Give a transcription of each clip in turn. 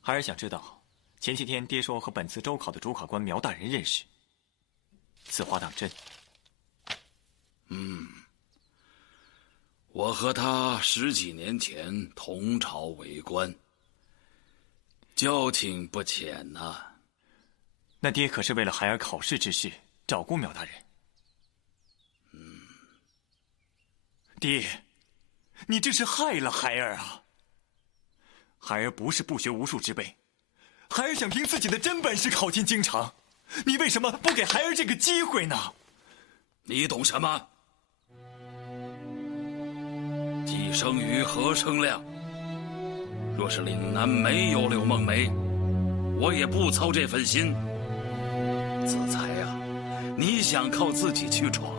孩儿想知道，前些天爹说和本次周考的主考官苗大人认识，此话当真？我和他10几年前同朝为官，交情不浅呐。那爹可是为了孩儿考试之事找过苗大人？爹，你这是害了孩儿啊！孩儿不是不学无术之辈，孩儿想凭自己的真本事考进京城，你为什么不给孩儿这个机会呢？你懂什么？既生瑜，何生亮？若是岭南没有柳梦梅，我也不操这份心。子才呀，你想靠自己去闯，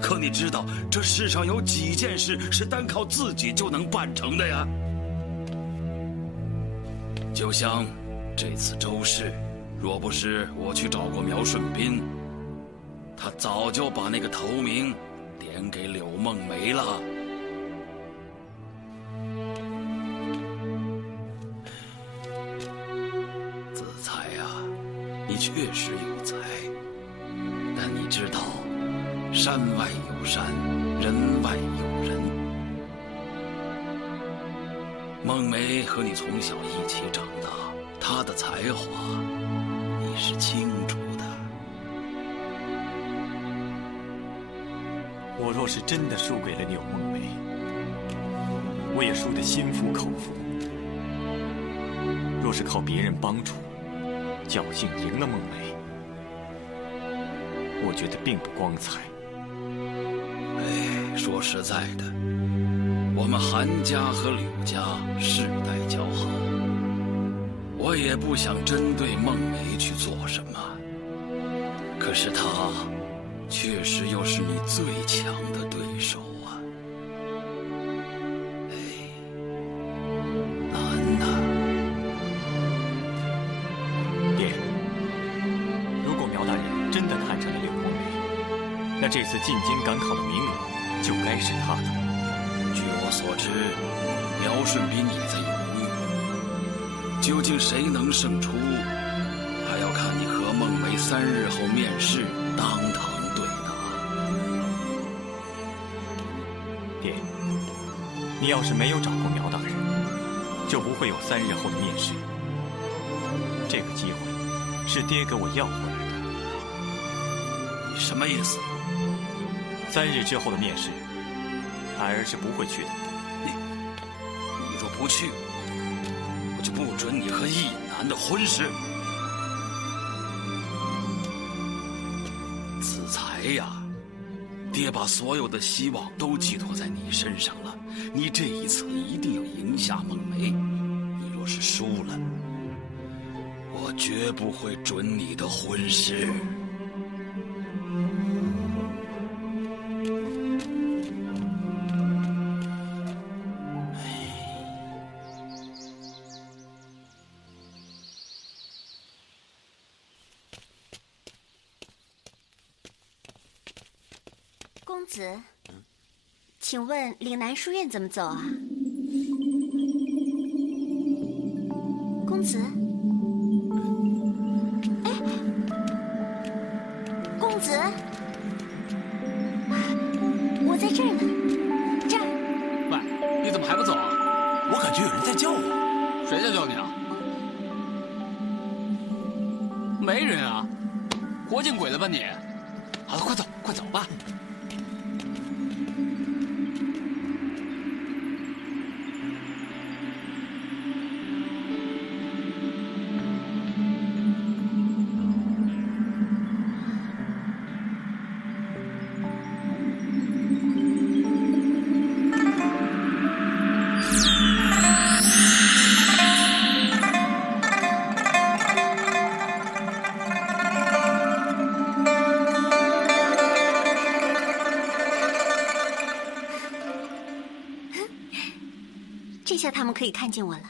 可你知道这世上有几件事是单靠自己就能办成的呀？就像这次周氏，若不是我去找过苗顺斌，他早就把那个头名点给柳梦梅了。子才呀，你确实有才，但你知道，山外有山，人外有人。梦梅和你从小一起长大，她的才华你是清楚的。我若是真的输给了柳梦梅，我也输得心服口服。若是靠别人帮助，侥幸赢了梦梅，我觉得并不光彩。说实在的，我们韩家和柳家世代交好，我也不想针对梦梅去做什么。可是她确实又是你最强的对手啊！难呐。爹，如果苗大人真的看上了柳梦梅，那这次进京赶考的名额就该是他的。据我所知，苗顺斌也在犹豫，究竟谁能胜出，还要看你和梦梅3日后面试当堂对答。爹，你要是没有找过苗大人，就不会有3日后的面试。这个机会是爹给我要回来的。你什么意思？3日之后的面试，孩儿是不会去的。你若不去，我就不准你和一男的婚事。子才呀，爹把所有的希望都寄托在你身上了，你这一次一定要赢下梦梅。你若是输了，我绝不会准你的婚事。公子，请问岭南书院怎么走啊？公子，哎，公子，我在这儿呢，这儿。喂，你怎么还不走啊？我感觉有人在叫我。谁在叫你啊？没人啊，活见鬼了吧你？好了，快走，快走吧。这下他们可以看见我了。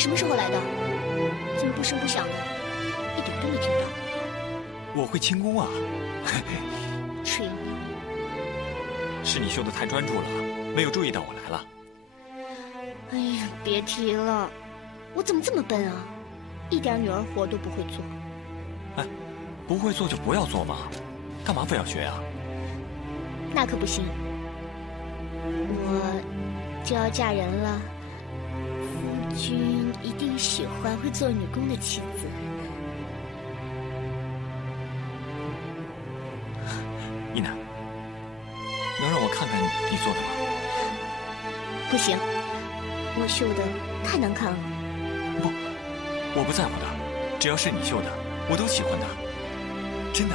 什么时候来的？怎么不声不响的？一点都没听到。我会轻功啊。吹牛！是你绣的太专注了，没有注意到我来了。哎呀，别提了，我怎么这么笨啊？一点女儿活都不会做。哎，不会做就不要做嘛，干嘛非要学呀？那可不行，我就要嫁人了。夫君一定喜欢会做女工的妻子。一楠，能让我看看你做的吗？不行，我绣的太难看了。不，我不在乎的，只要是你绣的，我都喜欢的，真的。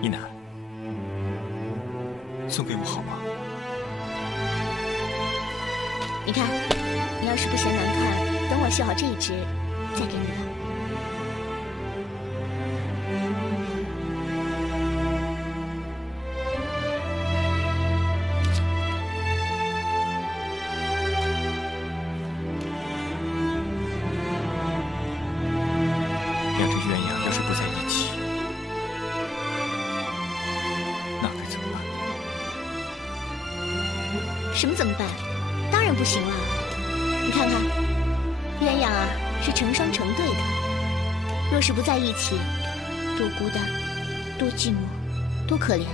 一楠，送给我好吗？你看，你要是不嫌难看，等我绣好这一只，再给你吧。两只鸳鸯要是不在一起，那该怎么办？什么怎么办？当然不行了。你看看，鸳鸯啊是成双成对的，若是不在一起，多孤单，多寂寞，多可怜呢。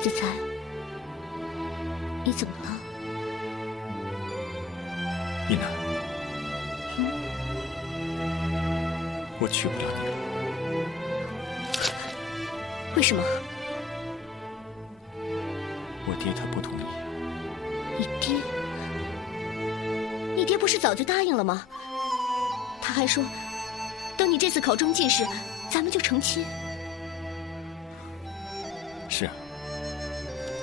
子才，你怎么了？一楠，我娶不了你了。为什么？我爹他不同意。你爹？你爹不是早就答应了吗？他还说，等你这次考中进士，咱们就成亲。是啊，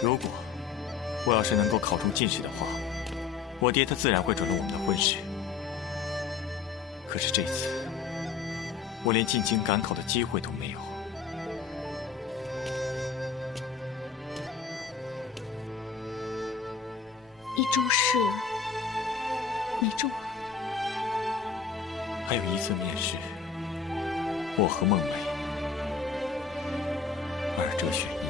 如果我要是能够考中进士的话，我爹他自然会准了我们的婚事。可是这次，我连进京赶考的机会都没有。一中试没中啊？还有一次面试，我和孟梅二者选一。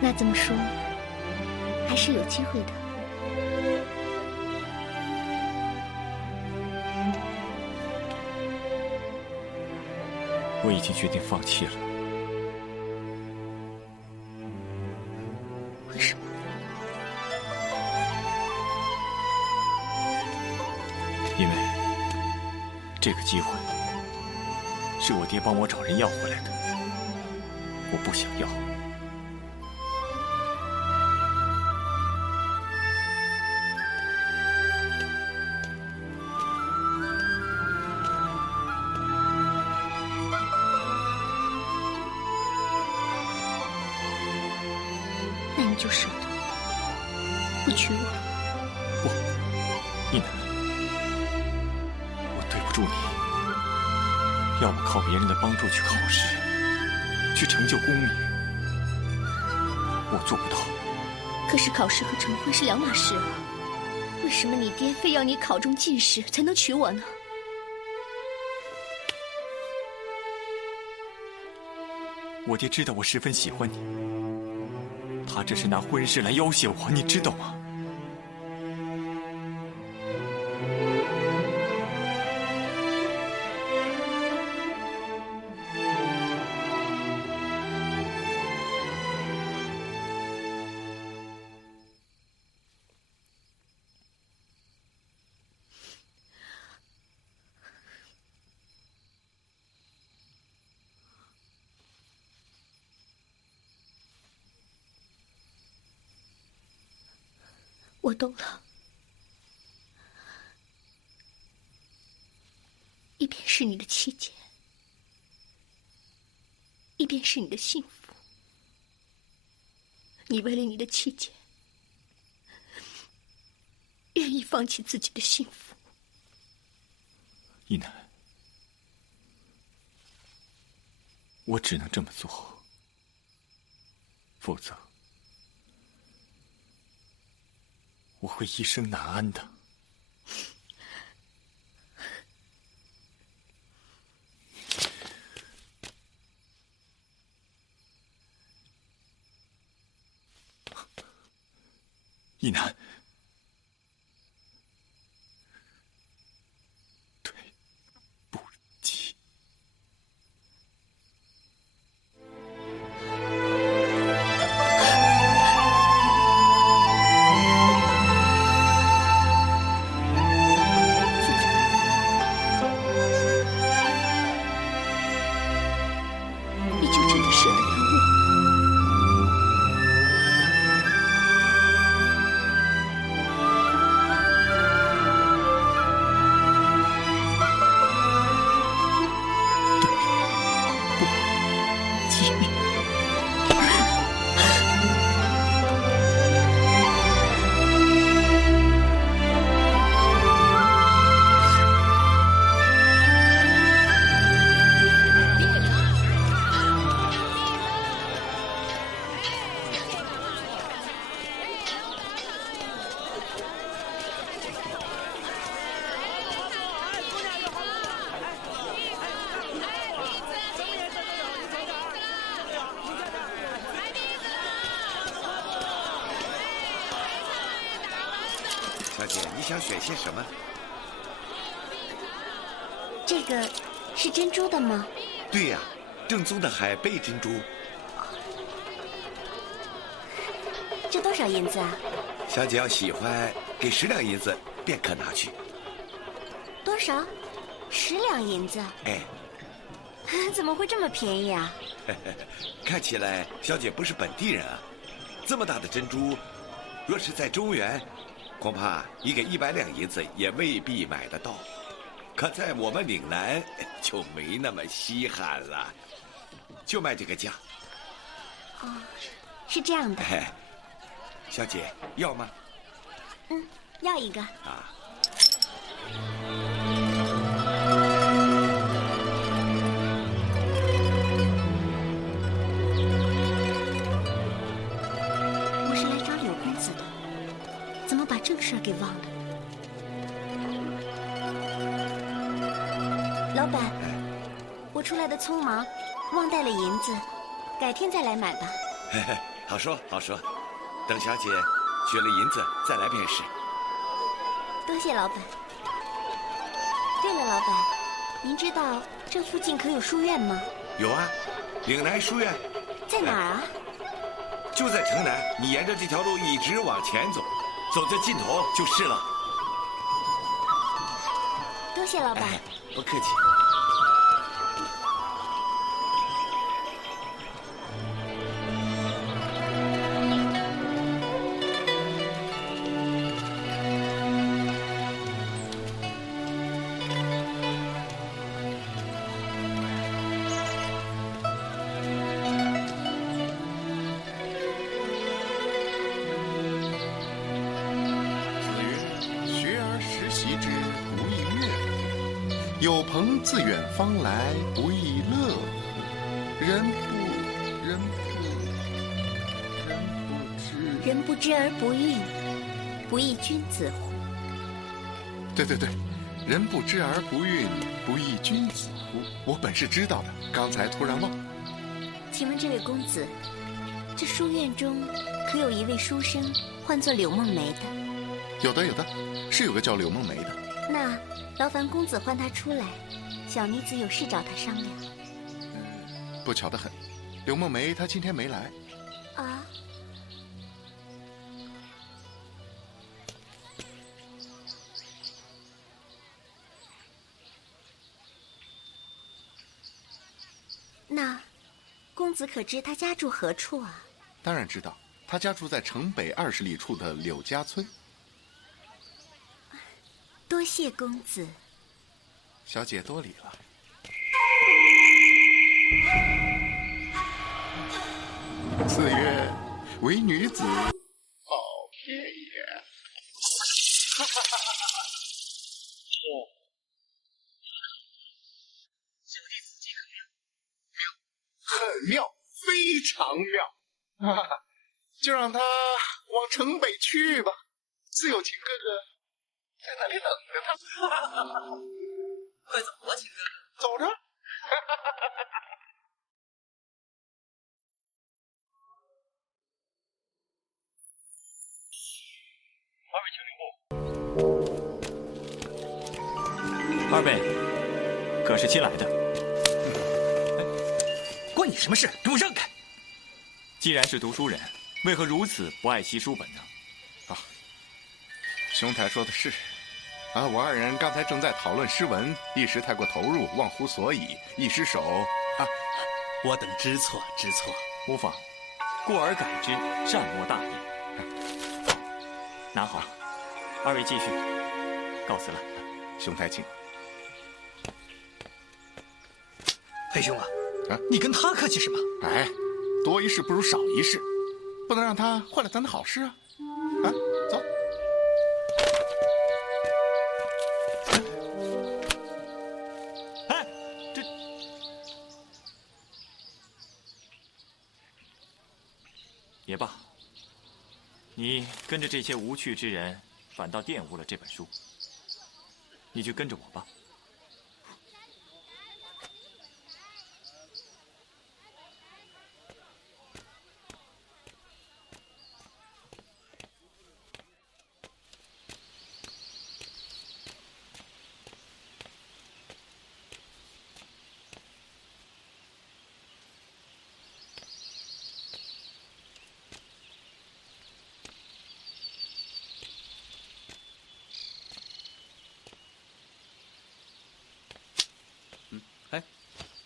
那这么说，还是有机会的。我已经决定放弃了。为什么？因为这个机会是我爹帮我找人要回来的，我不想要。那你就舍得不娶我？不，一楠，我对不住你。要我靠别人的帮助去考试，去成就功名，我做不到。可是考试和成婚是两码事啊！为什么你爹非要你考中进士才能娶我呢？我爹知道我十分喜欢你，他这是拿婚事来要挟我，你知道吗？我懂了，一边是你的妻妾，一边是你的幸福。你为了你的妻妾，愿意放弃自己的幸福。一楠，我只能这么做，否则我会一生难安的。一楠，对不起。你就真的舍得养我？小姐，你想选些什么？这个是珍珠的吗？对呀，正宗的海贝珍珠。这多少银子啊？小姐要喜欢，给10两银子便可拿去。多少？10两银子？哎，怎么会这么便宜啊？看起来小姐不是本地人啊。这么大的珍珠，若是在中原，恐怕你给100两银子也未必买得到。可在我们岭南就没那么稀罕了，就卖这个价。哦，是这样的。哎，小姐要吗？嗯，要一个。啊。我是来找柳公子的，怎么把正事给忘了？老板，我出来的匆忙，忘带了银子，改天再来买吧。好说好说，等小姐取了银子再来便是。多谢老板。对了，老板，您知道这附近可有书院吗？有啊，岭南书院在哪儿啊？就在城南，你沿着这条路一直往前走，走到尽头就是了。多谢老板。不客气。有朋自远方来，不亦乐乎？人不知而不愠，不亦君子乎？对，人不知而不愠，不亦君子乎？我本是知道的，刚才突然忘。请问这位公子，这书院中可有一位书生唤作柳梦梅的？有的，是有个叫柳梦梅的。那劳烦公子唤她出来，小女子有事找她商量。不巧得很，柳梦梅她今天没来。啊？那公子可知她家住何处啊？当然知道，她家住在城北20里处的柳家村。多谢公子。小姐多礼了。此曰为女子好偏也。小弟子计很很妙，非常妙。哈哈，就让他往城北去吧。自有秦哥哥在那里等着他。快走啊，秦哥哥！走着。二位，可是新来的？关你什么事？给我让开！既然是读书人，为何如此不爱惜书本呢？兄台说的是，我二人刚才正在讨论诗文，一时太过投入，忘乎所以，一失手。我等知错知错，无妨，过而改之，善莫大焉。拿好，二位继续，告辞了。兄台请。裴兄啊，你跟他客气什么？哎，多一事不如少一事，不能让他坏了咱的好事啊！走。哎，这也罢，你跟着这些无趣之人，反倒玷污了这本书。你就跟着我吧。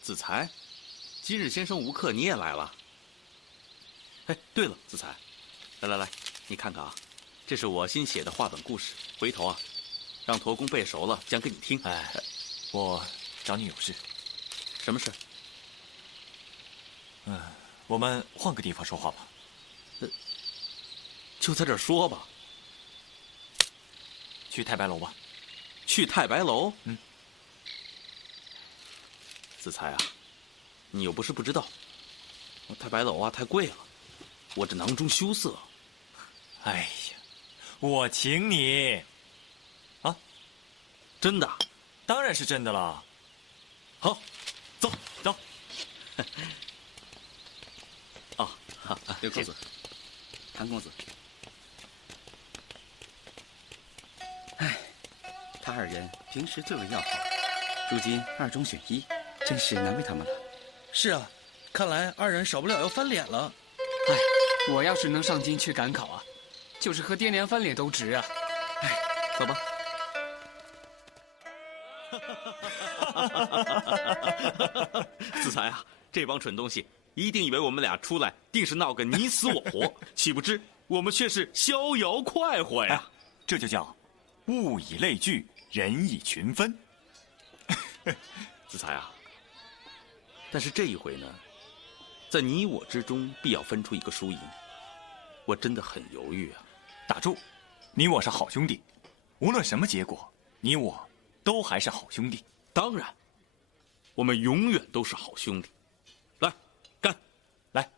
子才，今日先生无课，你也来了。哎，对了，子才，来，你看看啊，这是我新写的话本故事，回头啊，让驼公背熟了讲给你听。哎，我找你有事。什么事？我们换个地方说话吧。就在这儿说吧。去太白楼吧。去太白楼？嗯。子才啊，你又不是不知道，太白楼啊太贵了，我这囊中羞涩。哎呀，我请你。啊，真的？当然是真的了。好，走。哦，好，刘公子，唐公子。哎，他二人平时最为要好，如今二中选一。真是难为他们了。是啊，看来二人少不了要翻脸了。哎，我要是能上京去赶考啊，就是和爹娘翻脸都值啊。哎，走吧。子才啊，这帮蠢东西一定以为我们俩出来定是闹个你死我活，岂不知我们却是逍遥快活呀！这就叫物以类聚，人以群分。子才啊，但是这一回呢，在你我之中必要分出一个输赢，我真的很犹豫啊。打住，你我是好兄弟，无论什么结果，你我都还是好兄弟。当然，我们永远都是好兄弟。来，干！来。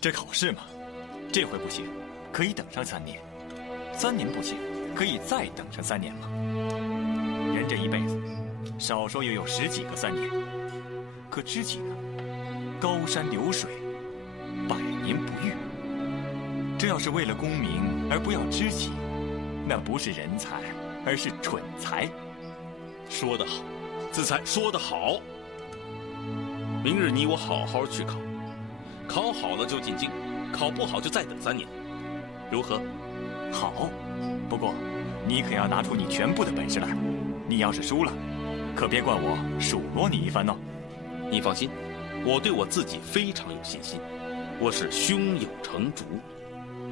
这考试嘛，这回不行，可以等上3年；3年不行，可以再等上3年嘛。人这一辈子，少说也有10几个3年，可知己呢，高山流水，100年不遇。这要是为了功名而不要知己，那不是人才，而是蠢才。说得好，子才说得好。明日你我好好去考，考好了就进京，考不好就再等3年，如何？好，不过你可要拿出你全部的本事来。你要是输了，可别怪我数落你一番哦。你放心，我对我自己非常有信心，我是胸有成竹，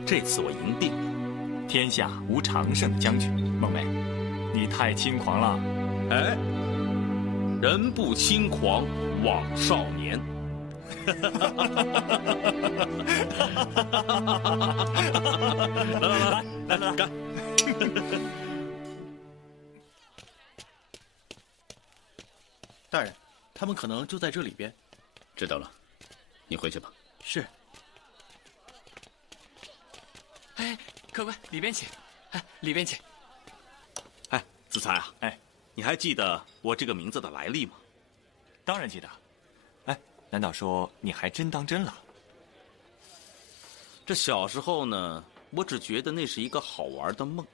这次我赢定了。天下无常胜的将军，孟梅，你太轻狂了。哎，人不轻狂枉少年。来，干！大人，他们可能就在这里边。知道了，你回去吧。是。哎，客官，里边请。哎，里边请。哎，子才啊，哎，你还记得我这个名字的来历吗？当然记得。哎，难道说你还真当真了？这小时候呢，我只觉得那是一个好玩的梦。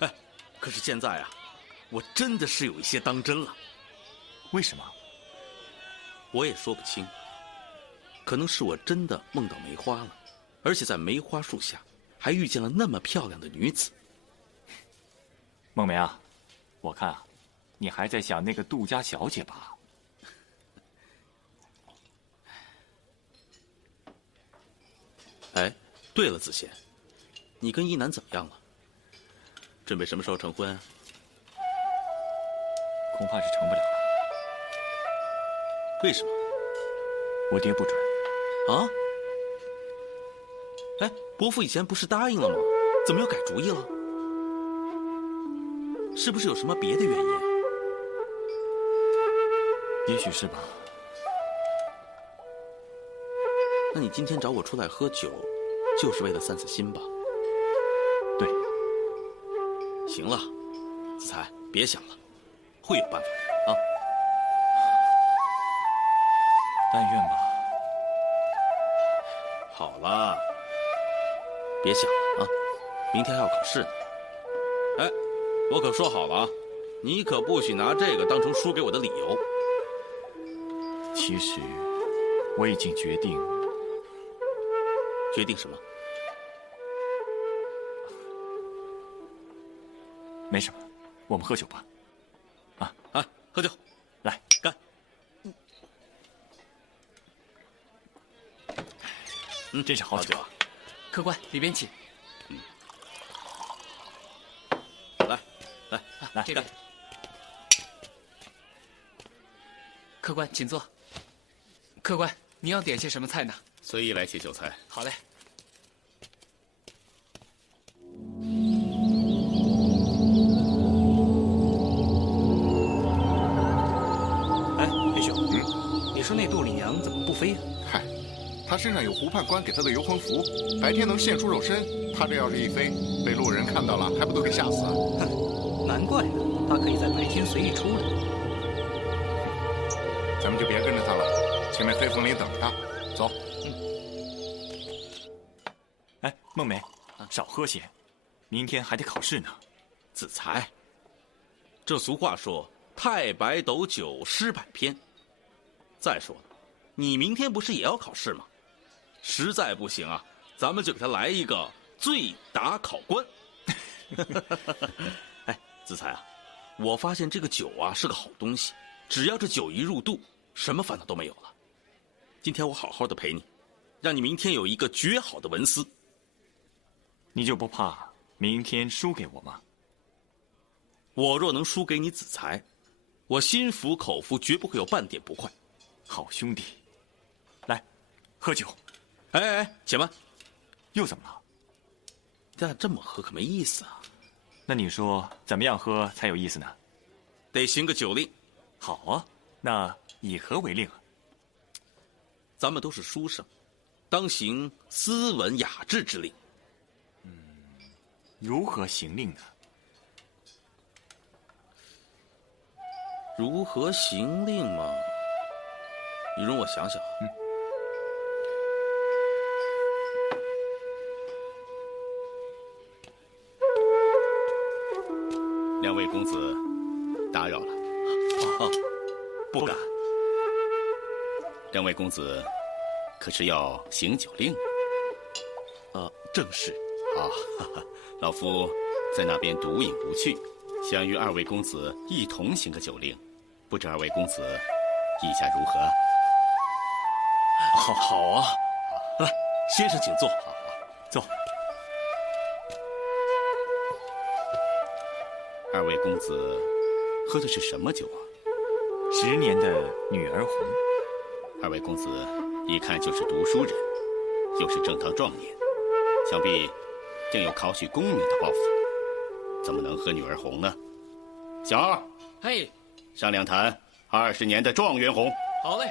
哎，可是现在啊，我真的是有一些当真了。为什么？我也说不清。可能是我真的梦到梅花了，而且在梅花树下还遇见了那么漂亮的女子。梦梅啊，我看啊，你还在想那个杜家小姐吧？哎，对了，子贤，你跟一南怎么样了？准备什么时候成婚啊？恐怕是成不了了。为什么？我爹不准。啊？哎，伯父以前不是答应了吗？怎么又改主意了？是不是有什么别的原因？也许是吧。那你今天找我出来喝酒，就是为了散散心吧？对。行了，子才，别想了，会有办法的啊。但愿吧。好了，别想了啊，明天还要考试呢。哎，我可说好了啊，你可不许拿这个当成输给我的理由。其实，我已经决定。决定什么？没什么，我们喝酒吧。啊，喝酒，来干！真是好酒啊！客官，里边请。来，这边。客官，请坐。客官，您要点些什么菜呢？随意来些酒菜。好嘞。哎，黑熊，你说那杜丽娘怎么不飞呀？嗨，他身上有湖畔官给他的游魂符，白天能现出肉身。他这要是一飞，被路人看到了，还不都给吓死啊？哼，难怪呢，他可以在白天随意出来。咱们就别跟着他了，前面黑风林等着他。走。哎，孟梅，少喝些，明天还得考试呢。子才，这俗话说“太白斗酒诗百篇”。再说了，你明天不是也要考试吗？实在不行啊，咱们就给他来一个醉打考官。哎，子才啊，我发现这个酒啊是个好东西，只要这酒一入肚，什么烦恼都没有了。今天我好好的陪你，让你明天有一个绝好的文思。你就不怕明天输给我吗？我若能输给你子才，我心服口服，绝不会有半点不快。好兄弟，来，喝酒。哎，且慢，又怎么了？但这么喝可没意思啊。那你说怎么样喝才有意思呢？得行个酒令。好啊，那以何为令？咱们都是书生，当行斯文雅致之令。如何行令呢？如何行令嘛？你容我想想。两位公子，打扰了。不敢。两位公子，可是要行酒令？正是。好，老夫在那边独饮不去，想与二位公子一同行个酒令，不知二位公子意下如何？好啊，来，先生请坐。好，坐。二位公子喝的是什么酒啊？ 10年的女儿红。二位公子一看就是读书人，又是正当壮年，想必定有考取功名的抱负，怎么能喝女儿红呢？小二，嘿，上两坛20年的状元红。好嘞。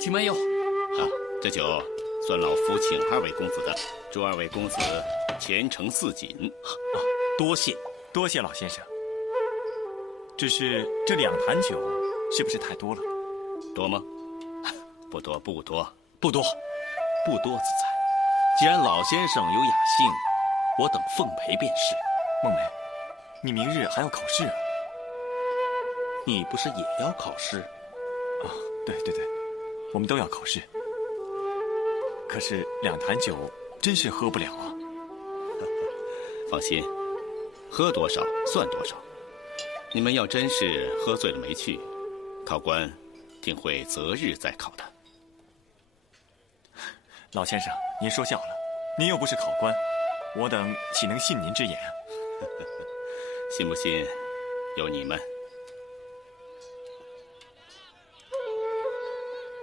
请慢用。好，这酒算老夫请二位公子的，祝二位公子前程似锦。多谢，多谢老先生。只是这2坛酒是不是太多了？多吗？不多，不多，不多，不多。子才，既然老先生有雅兴，我等奉陪便是。孟梅，你明日还要考试啊？你不是也要考试？啊，对对对，我们都要考试。可是2坛酒真是喝不了啊。放心，喝多少算多少。你们要真是喝醉了没去，考官定会择日再考的。老先生，您说笑了，您又不是考官，我等岂能信您之言啊？信不信，由你们。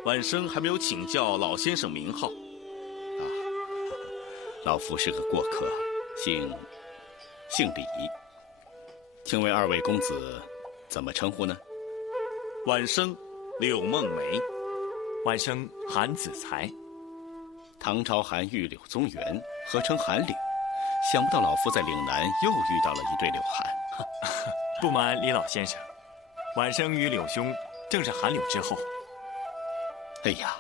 晚生还没有请教老先生名号。老夫是个过客，姓李，请问二位公子怎么称呼呢？晚生柳梦梅，晚生韩子才。唐朝韩愈、柳宗元合称韩柳，想不到老夫在岭南又遇到了一对柳韩。不瞒李老先生，晚生与柳兄正是韩柳之后。哎呀，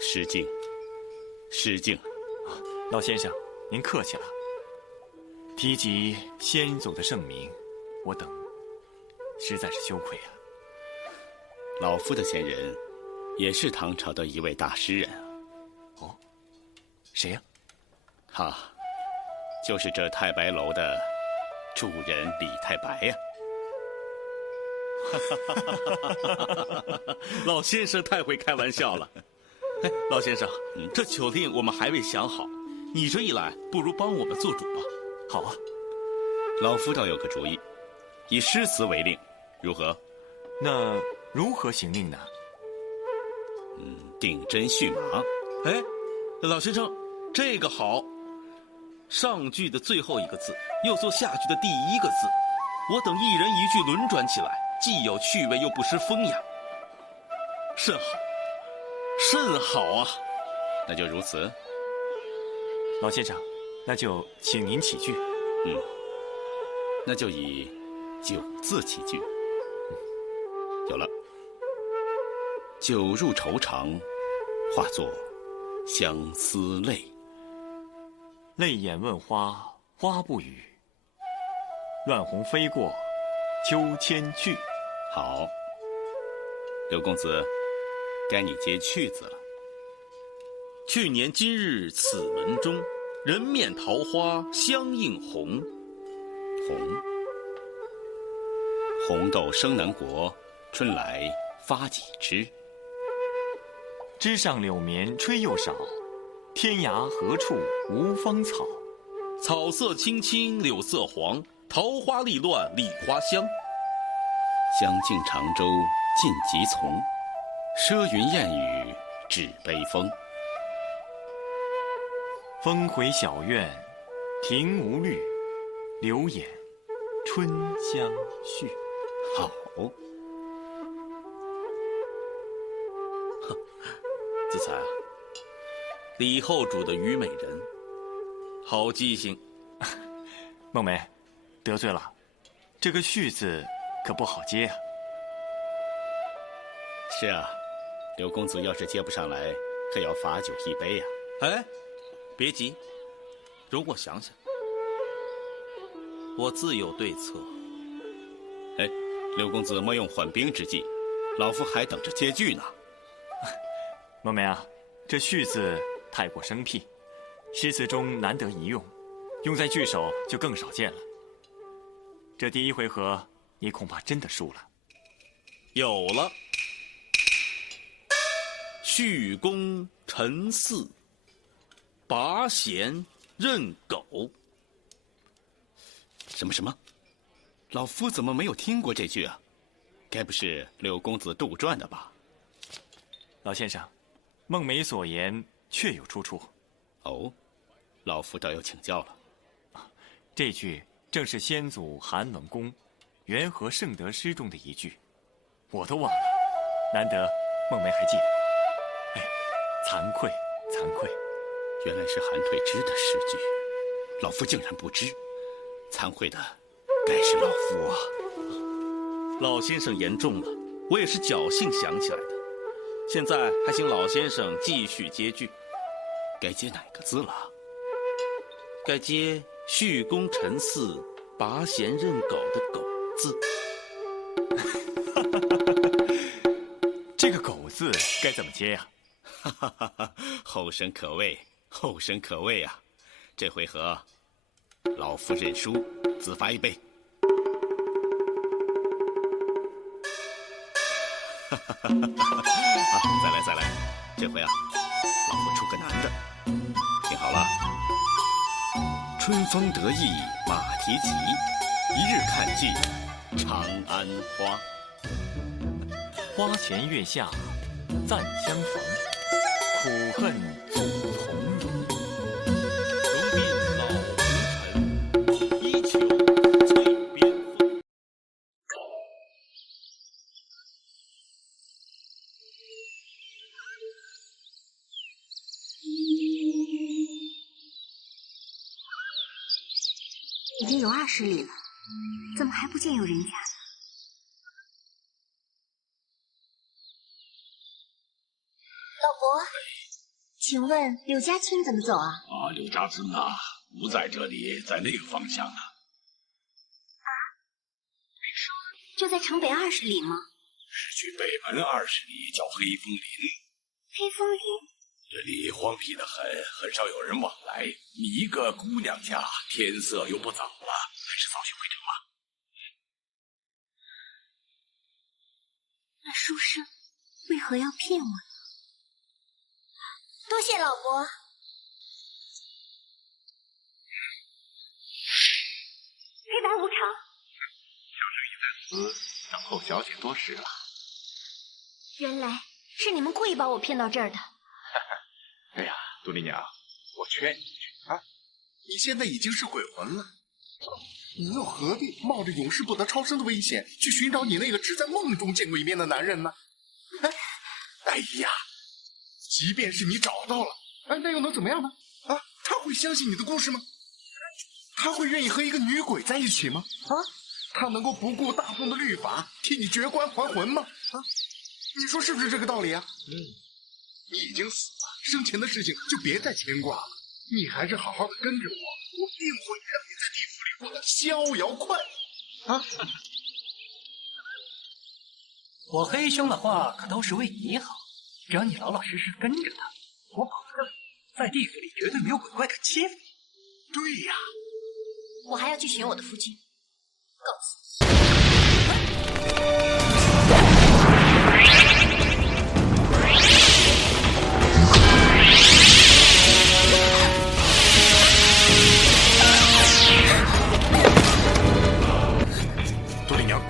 失敬，失敬。老先生，您客气了。提及先祖的盛名，我等实在是羞愧啊。老夫的前人也是唐朝的一位大诗人啊。哦，谁呀？哈，就是这太白楼的主人李太白呀。老先生太会开玩笑了。哎，老先生，这酒令我们还未想好，你这一来，不如帮我们做主吧。好啊，老夫倒有个主意，以诗词为令，如何？那如何行令呢？定真续马。哎，老先生，这个好。上句的最后一个字，又做下句的第一个字，我等一人一句轮转起来，既有趣味又不失风雅，甚好，甚好啊！那就如此。老先生，那就请您起句。那就以酒字起句。有了。酒入愁肠，化作相思泪。泪眼问花，花不语。乱红飞过，秋千去。好，刘公子，该你接句子了。去年今日此门中，人面桃花相映红。红豆生南国，春来发几枝。枝上柳绵吹又少，天涯何处无芳草。草色青青柳色黄，桃花丽乱梨花香。相敬长洲尽即从，奢云燕语止悲风。峰回小院庭无绿，柳眼春相续。好，子才啊，李后主的虞美人，好记性。孟梅，得罪了，这个续字可不好接啊。是啊，刘公子要是接不上来，可要罚酒一杯呀。哎，别急，容我想想，我自有对策。哎，刘公子莫用缓兵之计，老夫还等着接句呢。孟梅啊，这续字太过生僻，诗词中难得一用，用在句首就更少见了。这第一回合，你恐怕真的输了。有了，续功陈嗣，拔贤任狗。什么？老夫怎么没有听过这句啊？该不是柳公子杜撰的吧？老先生，孟梅所言确有出处。哦，老夫倒要请教了。这句正是先祖韩冷公元和圣德诗中的一句，我都忘了，难得孟梅还记得。哎，惭愧，惭愧。原来是韩退之的诗句，老夫竟然不知，惭愧的该是老夫啊。老先生言重了，我也是侥幸想起来的。现在还请老先生继续接句。该接哪个字了？该接续功陈嗣，拔贤任狗的狗字。这个狗字该怎么接呀？后生可畏，后生可畏啊！这回合，老夫认输，自罚一杯。再来，这回啊，老夫出个难的。听好了，春风得意马蹄疾，一日看尽长安花。花前月下暂相逢，苦恨总同荣。容鬓老红尘，衣裘翠边锋。已经有20里了，怎么还不见有人家呢？老伯，请问柳家村怎么走啊？柳家村啊，不在这里，在那个方向啊。是说就在城北20里吗？是去北门20里，叫黑风林。黑风林？这里荒僻得很，很少有人往来。你一个姑娘家，天色又不早了，还是早些回城吧。那书生为何要骗我呢？多谢老伯。黑白无常，小生已在此等候小姐多时了。原来是你们故意把我骗到这儿的。哎呀，杜丽娘，我劝你一句啊，你现在已经是鬼魂了，你又何必冒着永世不得超生的危险去寻找你那个只在梦中见过一面的男人呢？哎呀，即便是你找到了，那又能怎么样呢？啊，他会相信你的故事吗？他会愿意和一个女鬼在一起吗？啊，他能够不顾大宋的律法替你绝关还魂吗？啊，你说是不是这个道理啊？你已经死了，生前的事情就别再牵挂了。你还是好好的跟着我，我定会让你在地府里过得逍遥快乐。啊！我黑兄的话可都是为你好，只要你老老实实跟着他，我保证在地府里绝对没有鬼怪敢欺负你。对呀，我还要去寻我的夫君。告辞。杜丽娘，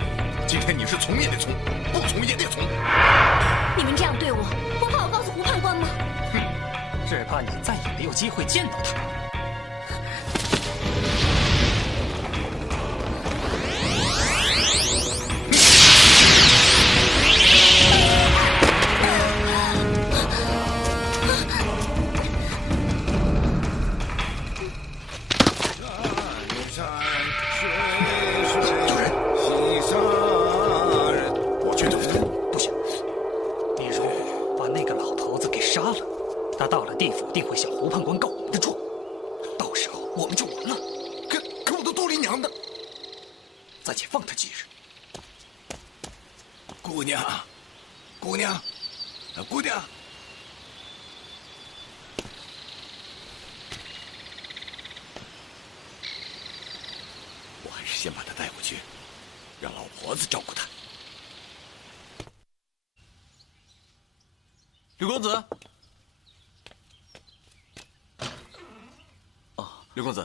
今天你是从也得从，不从也得从。你们这样对我，不怕我告诉胡判官吗？只怕你再也没有机会见到他。他到了地府，定会向胡判官告我们的状，到时候我们就完了。可我的杜丽娘的，暂且放他几日。姑娘，姑娘，姑娘，我还是先把她带回去，让老婆子照顾她。刘公子。刘公子。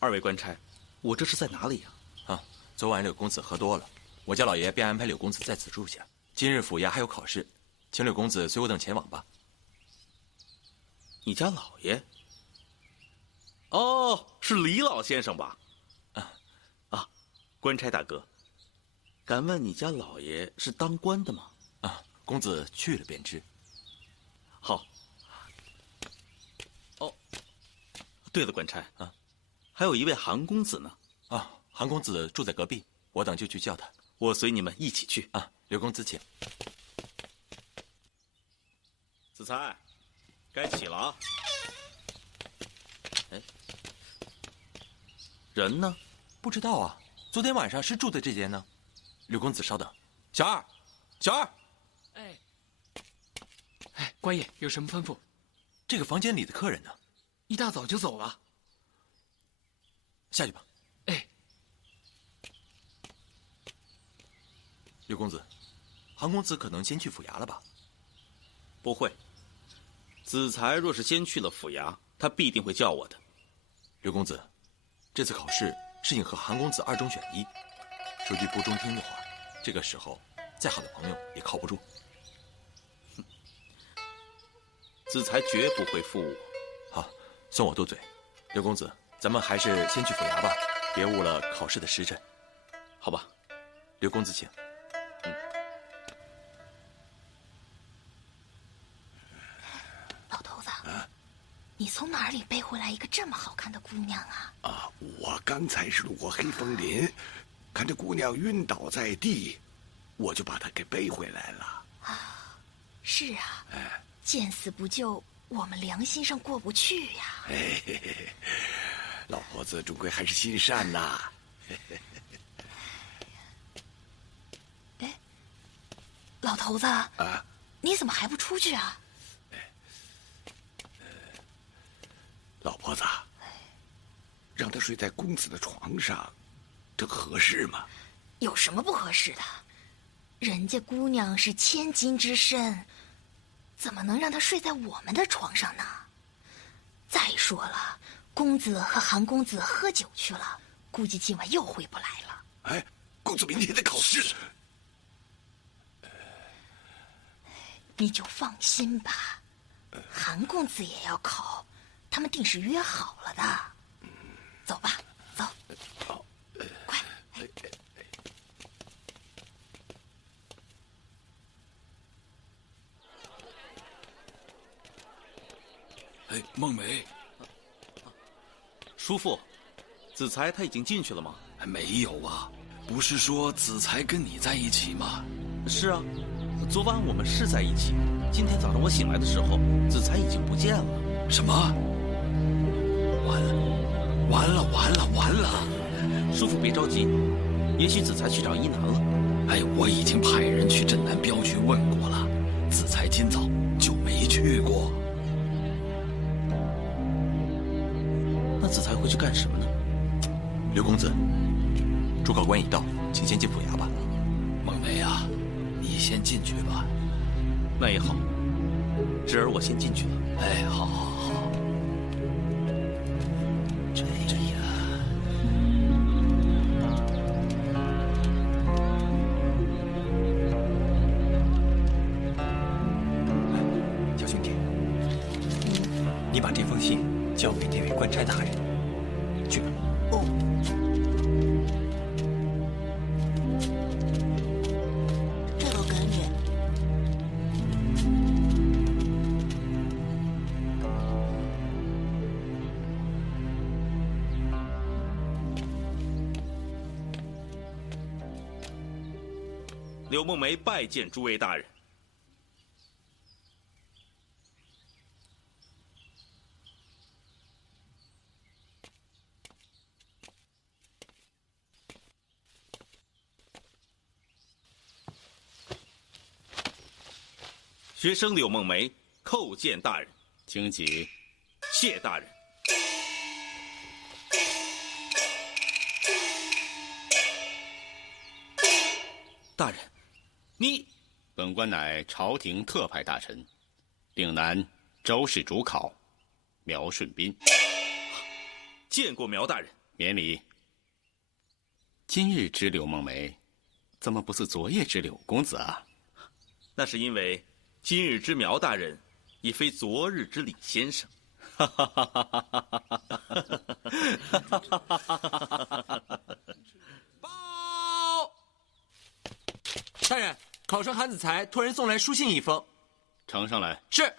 二位官差，我这是在哪里呀？昨晚柳公子喝多了，我家老爷便安排柳公子在此住下。今日府衙还有考试，请柳公子随我等前往吧。你家老爷？哦，是李老先生吧？官差大哥，敢问你家老爷是当官的吗？公子去了便知。好。对了，官差还有一位韩公子呢。韩公子住在隔壁，我等就去叫他。我随你们一起去。刘公子请。子才，该起了啊。人呢？不知道啊，昨天晚上是住在这间呢。刘公子稍等。小二，小二。官爷有什么吩咐？这个房间里的客人呢？一大早就走了。下去吧。刘公子，韩公子可能先去府衙了吧？不会。子才若是先去了府衙，他必定会叫我的。刘公子，这次考试是你和韩公子2中选1。说句不中听的话，这个时候再好的朋友也靠不住。子才绝不会负我。好，算我多嘴。刘公子，咱们还是先去府衙吧，别误了考试的时辰。好吧。刘公子请。老头子，你从哪里背回来一个这么好看的姑娘啊？我刚才是路过黑风林，看着姑娘晕倒在地，我就把她给背回来了。是啊，见死不救，我们良心上过不去呀。老婆子终归还是心善呐。老头子，你怎么还不出去啊？老婆子，让她睡在公子的床上，这合适吗？有什么不合适的？人家姑娘是千金之身，怎么能让她睡在我们的床上呢？再说了，公子和韩公子喝酒去了，估计今晚又回不来了。公子明天的考试，你就放心吧，韩公子也要考，他们定是约好了的。走吧，走。快。孟梅，叔父，子才他已经进去了吗？还没有啊，不是说子才跟你在一起吗？是啊，昨晚我们是在一起。今天早上我醒来的时候，子才已经不见了。什么？完了！叔父别着急，也许子才去找一南了。我已经派人去镇南镖局问过了，子才今早就没去过。那子才会去干什么呢？刘公子，主考官已到，请先进府衙吧。孟梅啊，你先进去吧。那也好，侄儿我先进去了。好。这呀，小兄弟，你把这封信交给那位官差大人去吧。这个给你。柳梦梅拜见诸位大人。学生柳梦梅叩见大人。请起。谢大人。大人，你本官乃朝廷特派大臣，岭南周氏主考苗顺斌。见过苗大人。免礼。今日之柳梦梅，怎么不是昨夜之柳公子啊？那是因为今日之苗大人，已非昨日之李先生。报！大人，考生韩子才托人送来书信一封。呈上来。是。